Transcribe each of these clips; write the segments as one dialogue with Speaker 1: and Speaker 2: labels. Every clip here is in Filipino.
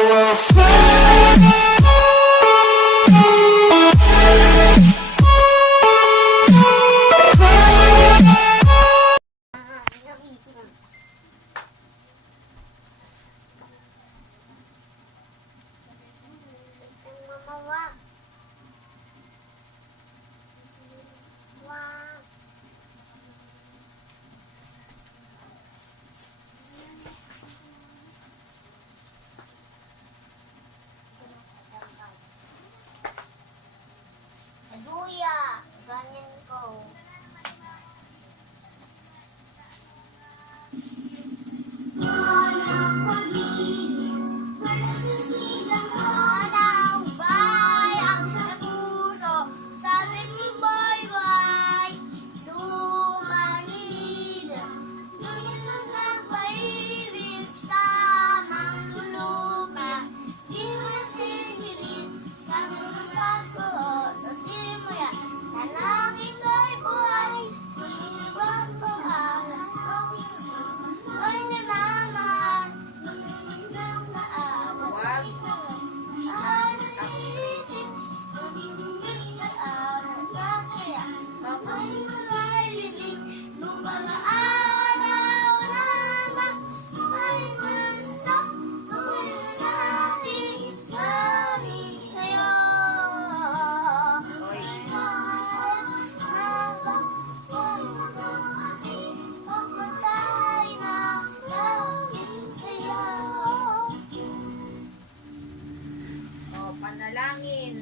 Speaker 1: I will fly. Luya, ganyan
Speaker 2: panalangin.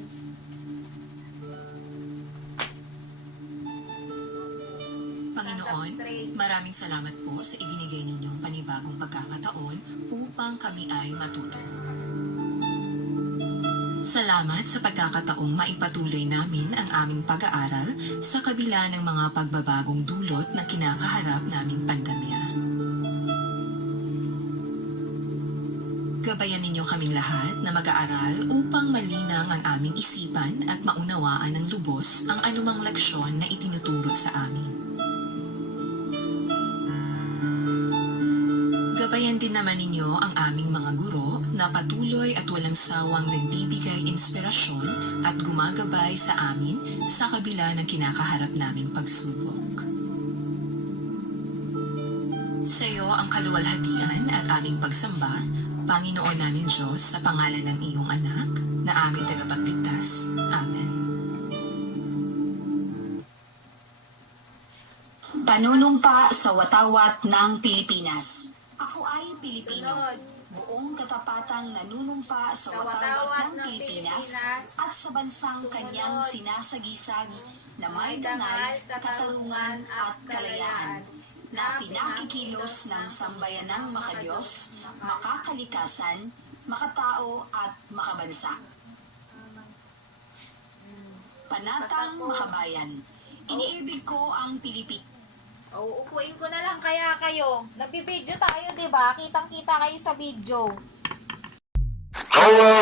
Speaker 3: Panginoon, maraming salamat po sa ibinigay ninyong panibagong pagkakataon upang kami ay matuto. Salamat sa pagkakataong maipatuloy namin ang aming pag-aaral sa kabila ng mga pagbabagong dulot na kinakaharap naming pandemya. Gabayan ninyo kaming lahat na mag-aaral upang malinang ang aming isipan at maunawaan ng lubos ang anumang leksyon na itinuturo sa amin. Gabayan din naman ninyo ang aming mga guro na patuloy at walang sawang nagbibigay inspirasyon at gumagabay sa amin sa kabila ng kinakaharap naming pagsubok. Sa iyo ang kaluwalhatian at aming pagsamba, Panginoon namin Diyos, sa pangalan ng iyong anak, na aming tagapagligtas. Amen.
Speaker 4: Panunumpa sa watawat ng Pilipinas. Ako ay Pilipino. Buong katapatang nanunumpa sa
Speaker 2: Sa
Speaker 4: watawat ng Pilipinas at sa bansang kanyang sinasagisag na may dangal, katarungan at kalayaan na pinakikilos ng sambayanang makadiyos, makakalikasan, makatao at makabansa. Panatang makabayan. Iniibig ko ang Pilipinas.
Speaker 2: Oh, upuin ko na lang kaya kayo. Nagbibideo tayo, 'di ba? Kitang-kita kayo sa video.
Speaker 1: Our